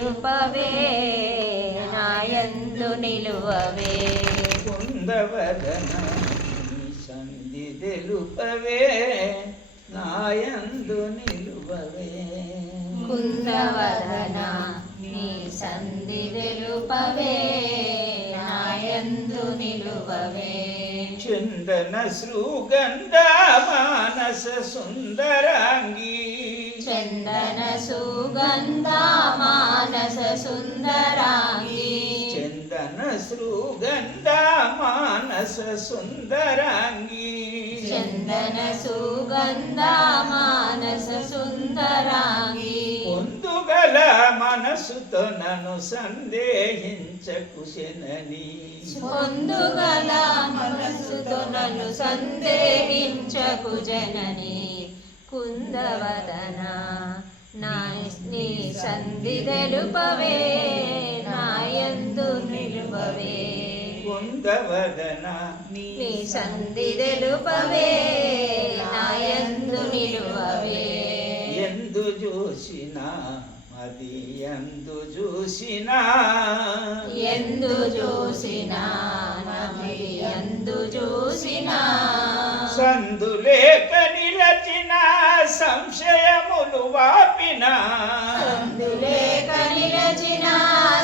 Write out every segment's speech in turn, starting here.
తెలుపవే నాయందు నిలువవే కుందవదన సంధి తెలుపవే నాయందు నిలువవే కుందవదన నీ సంధి తెలుపవే నాయందు నిలువవే చందన సృగంధ మానస సుందరాంగి చందన సుగంధ మానస సుందరాంగి చందన సృగంధ మానస సుందరాంగి చందన సుగంధ మానస సుందరాంగి పొందుగల మనసుతో నన్ను సందేహించకు శనని పొందుగల మనసుతో నన్ను సందేహించకు జనని కుందవదన నీ సంధి తెలుపవే నాయందు నిలువవే కుందవదన నీ సంధి తెలుపవే నాయందు నిలువవే ఎందు చూసినా అది ఎందు చూసినా ఎందు చూసినా నది ఎందు చూసినా సందులేక నిలచిన సంశయములు వాపిన సందులేక నిలచిన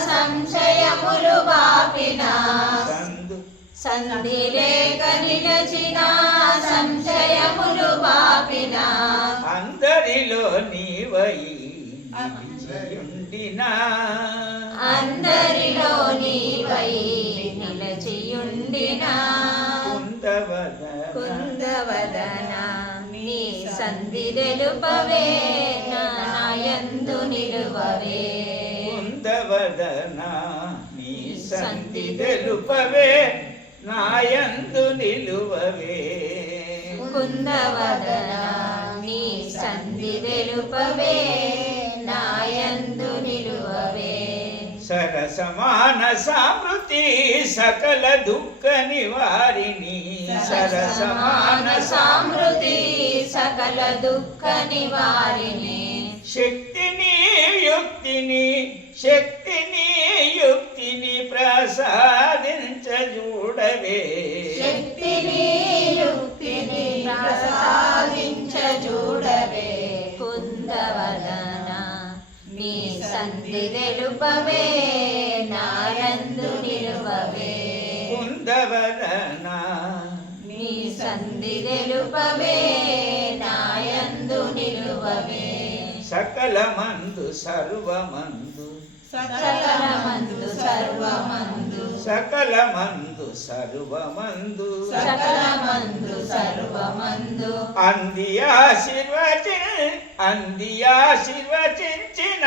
సంశయములు వాపిన సంధిలేక నిలచిన సంశయములు వాపిన అందరిలో నీవై నిలిచియుండినా అందరిలో నీవై నిలచియుండినా కుందవదన నీ సంధి తెలుపవే నాయందు నిలువవే కుందవదన నీ సంధి తెలుపవే నాయందు నిలువవే కుందవదన నీ సంధి తెలుపవే నాయందు నిలువవే సరసమాన సామృతి సకల దుఃఖ నివారిణి సరసమాన సామృతి సకల దుఃఖ నివారిణి శక్తిని యుక్తిని ప్రసాదించ చూడవే శక్తిని యుక్తిని ప్రసాదించ చూడవే కుందవదన నీ సంధి తెలుపవే నాయందు నిలువవే కుందవదన నీ సంధి తెలుపవే నాయందు నిలువవే సకలమందు సర్వమందు సకలమందు సర్వమందు సకలమందు సర్వమందు సకలమందు సర్వమందు అంది ఆశీర్వచించిన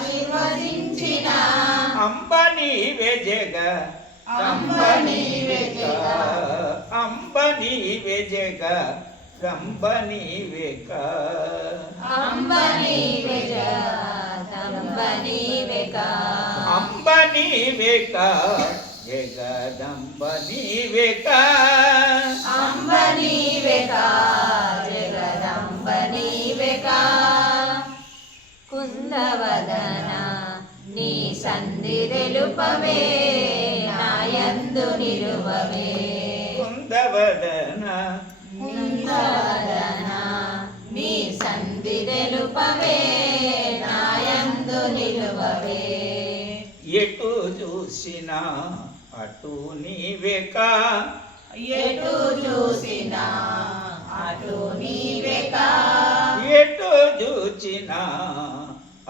ఆశీర్వదించిన అంబ నీవే జగ అంబ నీవే జగ అంబ నీవే జగ రంబ నీవే కా అంబ నీవే జగదంబ నీవే కా అంబ నీవే కా జగదంబ నీవే కా అంబ నీవే కా జగదంబ నీవే కా కుందవదన నీ సంధి తెలుపవే నాయందు నిలువవే కుందవదన కుందవదన నీ సంధి తెలుపవే నాయందు నిలువవే ఎటు చూసినా అటు నీవే కా ఎటు చూసినా అటు నీవే కా ఎటు చూచినా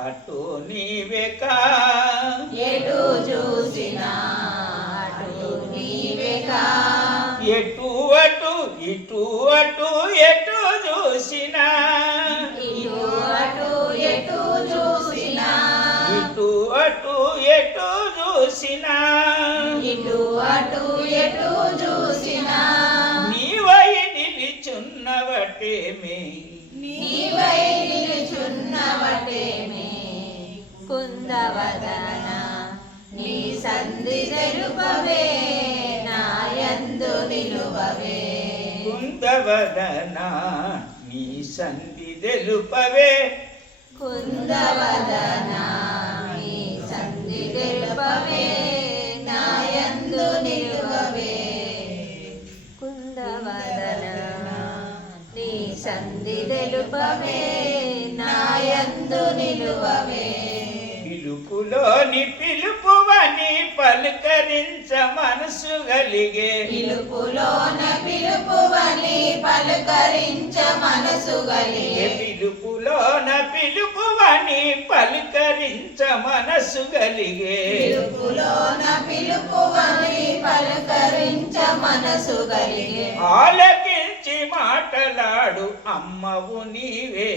అటు నీవే కా ఎటు చూసినా అటు నీవే కా ఎటు అటు ఇటు అటు ఎటు చూసినా ఇటు అటు ఎటు చూసినా ఇటు అటు ఎటు చూసినా ఇటు అటు ఎటు చూసినా నీవై నిలిచున్నవటేమే నీవై నిలుచున్నవటేమే కుందవదన నీ సంధి తెలుపవే నాయందు నిలువవే కుందవదన నీ సంధి తెలుపవే కుందవదన నిలువవే పిలుపులోని పిలుపువని పలుకరించ మనసు గలిగే పిలుపులోన పిలుపువని పలుకరించ మనసు గలిగే పిలుపులోన పిలుపువని పలుకరించ మనసు గలిగే పిలుపులోన పిలుపువని పలుకరించ మనసు గలిగే ఆలకించి మాటలాడు అమ్మవు నీవే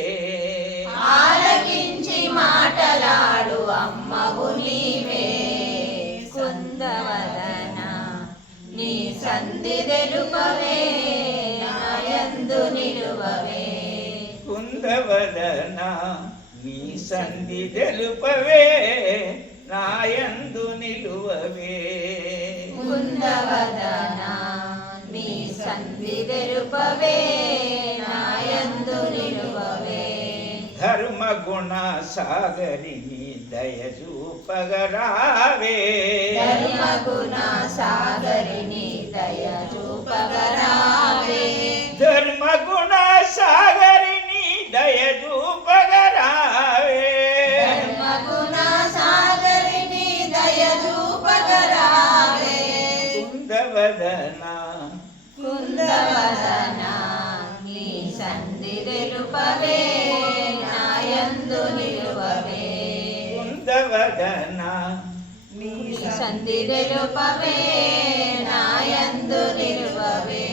ఆలకించి మాటలాడు అమ్మవు నీవే కుందవదన నీ సంధి తెలుపవే నాయందు నిలువవే కుందవదన నీ సంధి తెలుపవే నాయందు నిలువవే కుందవదన నీ సంధి తెలుపవే నాయందు నిలువవే ధర్మ గుణ సాగరిని దయచూపగరావే ధర్మ గుణ సాగరిని దయ చూపగరావే ధర్మ గుణ సాగరిని దయచూపగరావే ధర్మ గుణ సాగరిని దయ చూపగరావే కుందవదన కుందవదన నీ సంధి తెలుపవే నాయందు నిలువవే కుందవదన నీ సంధి తెలుపవే నాయందు నిలువవే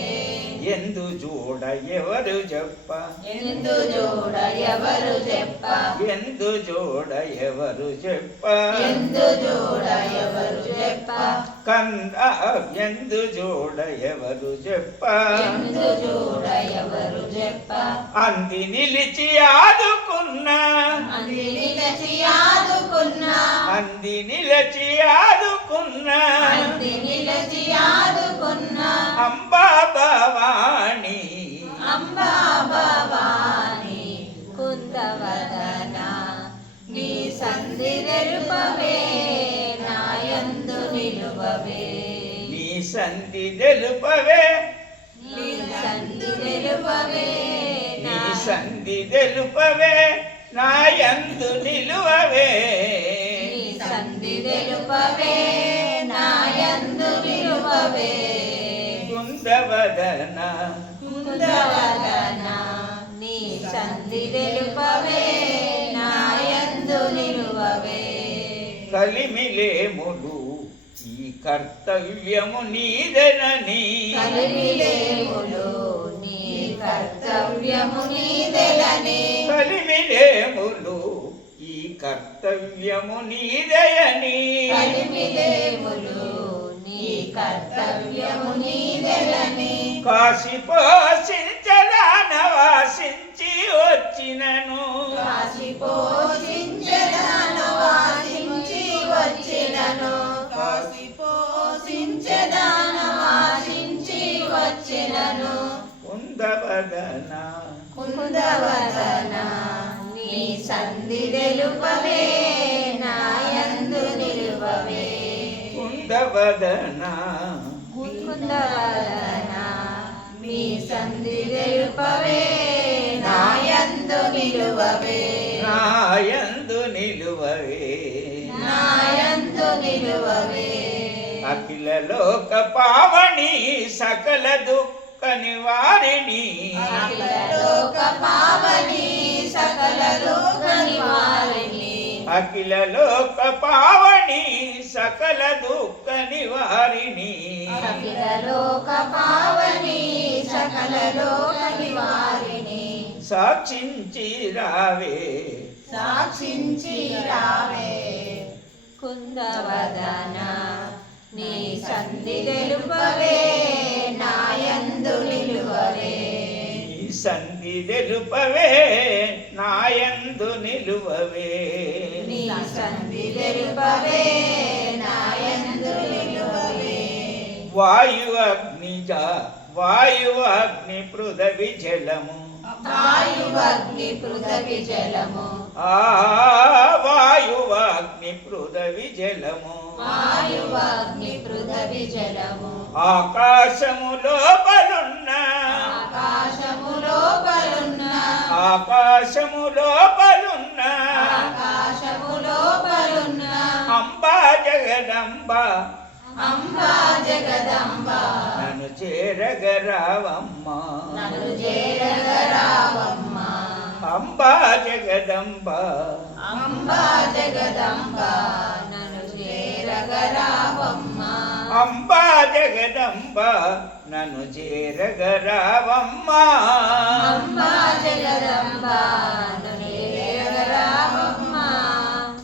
ఎందు చూడ ఎవరు చెప్ప ఎందు జోడ ఎవరు చెప్ప ఎందు చూడ ఎవరు చెప్ప ఎందు జోడ ఎవరు చెప్ప కంద ఎందు చూడ ఎవరు చెప్ప ఎందు జోడ ఎవరు చెప్ప అంది నిలిచి ఆదుకున్నా అంది నిలచి ఆదుకున్నా అంది నిలచి ఆదుకున్నా అంది నిలచి ఆదుకున్నా అంబా భవాని అంబా భవాని కుందవదన నీ సంధి తెలుపవే నాయందు నిలువవే నీ సంధి తెలుపవే నీ సంధి తెలుపవే నీ సంధి తెలుపవే నాయందు నిలువవే నీ సంధి తెలుపవే నాయందు నిలువవే కుందవదన కుందవదన నీ సంధి తెలుపవే నాయందు నిలువవే కలిమిలేములు ఈ కర్తవ్యము నీదెనని కలిమిలేములు నీ కర్తవ్యము నీదెలని కలిమిలేములు ఈ కర్తవ్యము నీదయని కలిమిలేములు నీ కర్తవ్యము నీదెలని కాశి పోషించదాన వాసించి వచ్చినను కాశి పోషించెదను వాసించి వచ్చినను కాశి పోషించెదను వాసించి వచ్చినను కుందవదన కుందవదన నీ సంధి తెలుపవే నాయందు నిలువవే కుందవదన కుందవదన నీ సంధి తెలుపవే నాయందు నిలువవే నాయందు నిలువవే నాయందు నిలువవే అఖిల లోక పావని సకల దుఃఖ నివారిణి అఖిల లోక పావని సకల లోక నివారిణి అఖిల లోక పావని సకల దుఃఖ నివారిణి అఖిల లోక పావని సకల లోక నివారిణి సాక్షించి రావే సాక్షించి రావే కుందవదన నీ సంధి తెలుపవే నాయందు నిలువవే ఈ సంధి తెలుపవే నాయందు నిలువవే నీ సంధి తెలుపవే నాయందు నిలువవే వాయు అగ్ని పృథవి జలము వాయువగ్ని పృథవి జలము ఆ వాయువాగ్ని పృథవి జలము వాయువగ్ని పృథవి జలము ఆకాశము లోపలున్న ఆకాశము లోపలున్న ఆకాశము లోపలున్న జగదంబ అంబా జగదంబ నన్ను చేరగరావమ్మ నన్ను చేరగరావమ్మ అంబా జగదంబ అంబా జగదంబ నన్ను చేరగరావమ్మ అంబా జగదంబ నన్ను చేరగరావమ్మ అంబా జగదంబ నన్ను చేరగరావమ్మ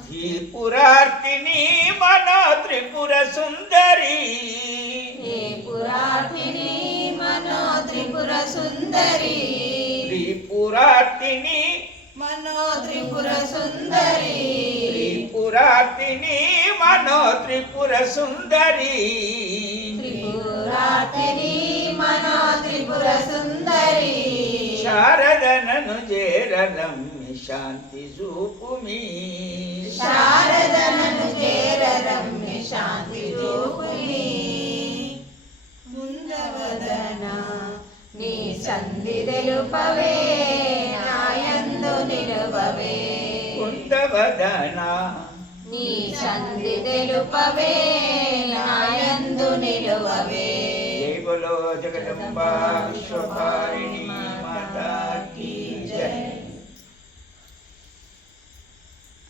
త్రిపురార్తిని మన త్రిపుర సుందరి త్రిపురార్తిని మనో త్రిపుర సుందరి త్రిపురార్తిని మనో త్రిపుర సుందరి త్రిపురార్తిని మనో త్రిపుర సుందరి త్రిపురార్తిని మనో త్రిపుర సుందరి శారదనను చేరరమ్మి శాంతి చూపుమి శారదనను చేరరమ్య శాంతి రూపుని ముందవదన నీ సంధి తెలుపవే నాయందు నిలువవే కుందవదన నీ సంధి తెలుపవే నాయందు నిలువవే జై బలో జగదంబా విశ్వకారిణి